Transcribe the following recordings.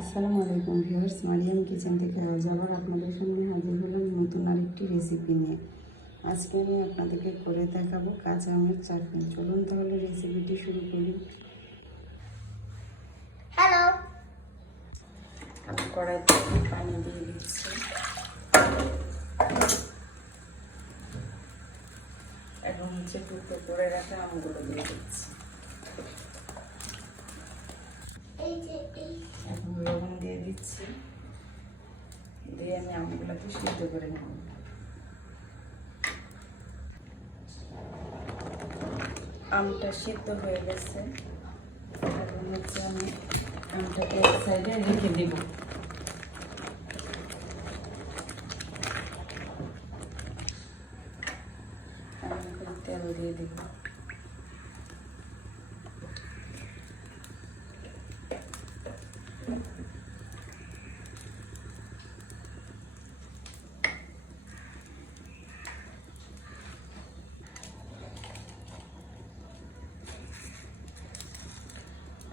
আসসালামু আলাইকুম viewers, Mariam kitchen থেকে আজ আবার আপনাদের সামনে হাজির হলাম নতুন আরেকটি রেসিপি নিয়ে। আজকে আমি আপনাদেরকে করে দেখাবো কাঁচা আমের চাটনি। চলুন তাহলে রেসিপিটি শুরু করি। হ্যালো, আমি কড়াইতে পানি দিয়ে দিচ্ছি। এখন টুকরো করে রাখা আমগুলো দিয়ে দিচ্ছি। এখন লবণ দিয়ে দিচ্ছি, দিয়ে আমি আমগুলোকে সিদ্ধ করে নেব। আমটা সিদ্ধ হয়ে গেছে, এখন আমি আমটাকে এক সাইডে রেখে দেব। আমি এখন তেল দিয়ে দেব।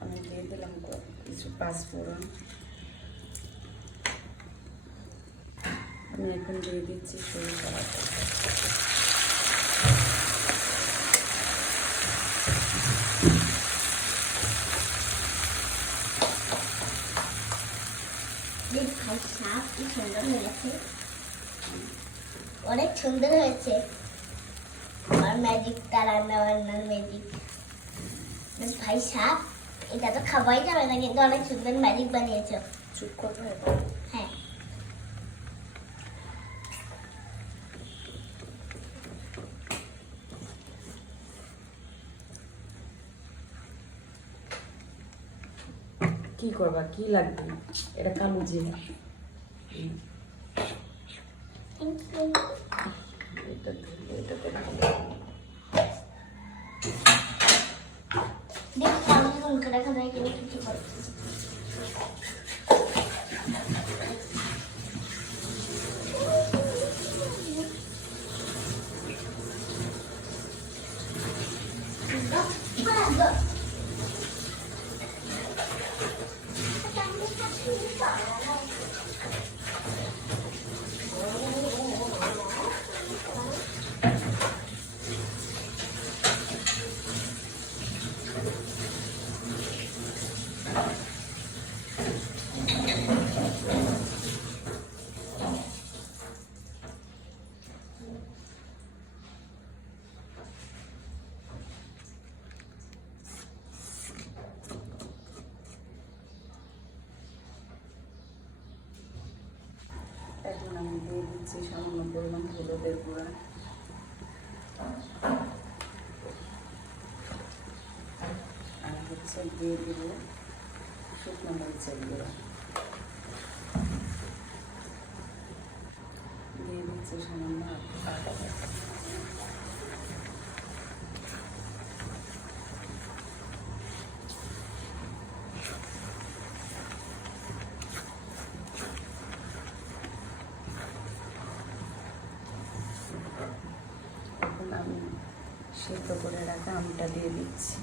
আমি দিয়ে দিলাম কিছু পাঁচফোড়ন। আমি এখন দিয়ে দিচ্ছি সরিষা বাটা। অনেক সুন্দর হয়েছে। আর ম্যাজিক তার রান্নার ম্যাজিক। ভাই সাপ, এটা তো খাওয়াই যাবে না, কিন্তু অনেক সুন্দর ম্যাজিক বানিয়েছো। চুপ করবে? হ্যাঁ, কি করবা, কি লাগবে? এটা কালো জিরা। এটাতে দেখি আমি মুখে দেখা যায় কিনা কিছু করে। এখন আমি দিয়ে দিচ্ছি সামান্য পরিমাণ হলুদের গুঁড়া। আর দিয়ে দিব শুকনো মরিচের গুঁড়া। দিয়ে দিচ্ছি সামান্য আদা বাটা। এখন আমি সিদ্ধ করে রাখা আমটা দিয়ে দিচ্ছি।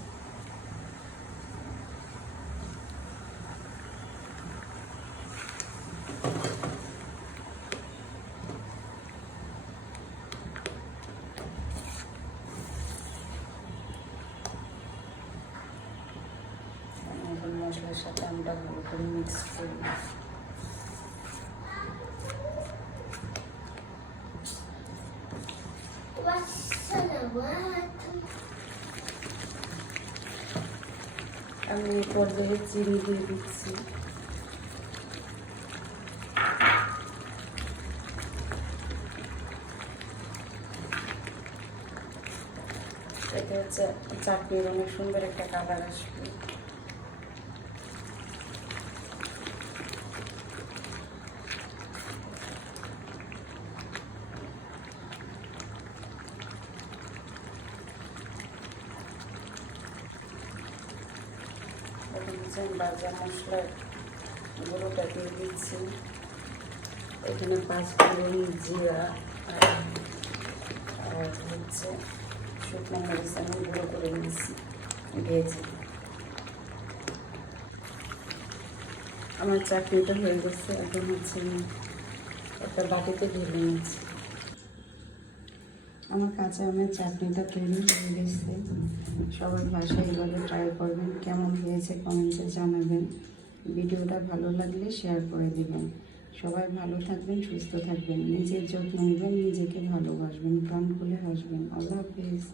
এখন মশলার সাথে আমটা ভালো করে মিক্স করি। আমি এই পর্যায়ে চিনি দিয়ে দিচ্ছি। এটা হচ্ছে চাটনির অনেক সুন্দর একটা কালার আসবে। ভাজা মশলার গুঁড়োটা দিয়ে দিচ্ছি। এখানে পাঁচফোড়ন, জিরা আর হচ্ছে শুকনো মরিচ আমি গুঁড়ো করে নিয়েছি ভেজে। আমার চাটনিটা হয়ে গেছে, এখন হচ্ছে একটা বাটিতে ঢেলে নিচ্ছি। আমার কাঁচা আমের চাটনিটা তৈরি হয়ে গেছে। সবাই বাসায় এইভাবে ট্রাই করবেন, কেমন হয়েছে কমেন্টে জানাবেন। ভিডিওটা ভালো লাগলে শেয়ার করে দিবেন। সবাই ভালো থাকবেন, সুস্থ থাকবেন, নিজের যত্ন নেবেন, নিজেকে ভালোবাসবেন, প্রাণ খুলে হাসবেন। আল্লাহ হাফিজ।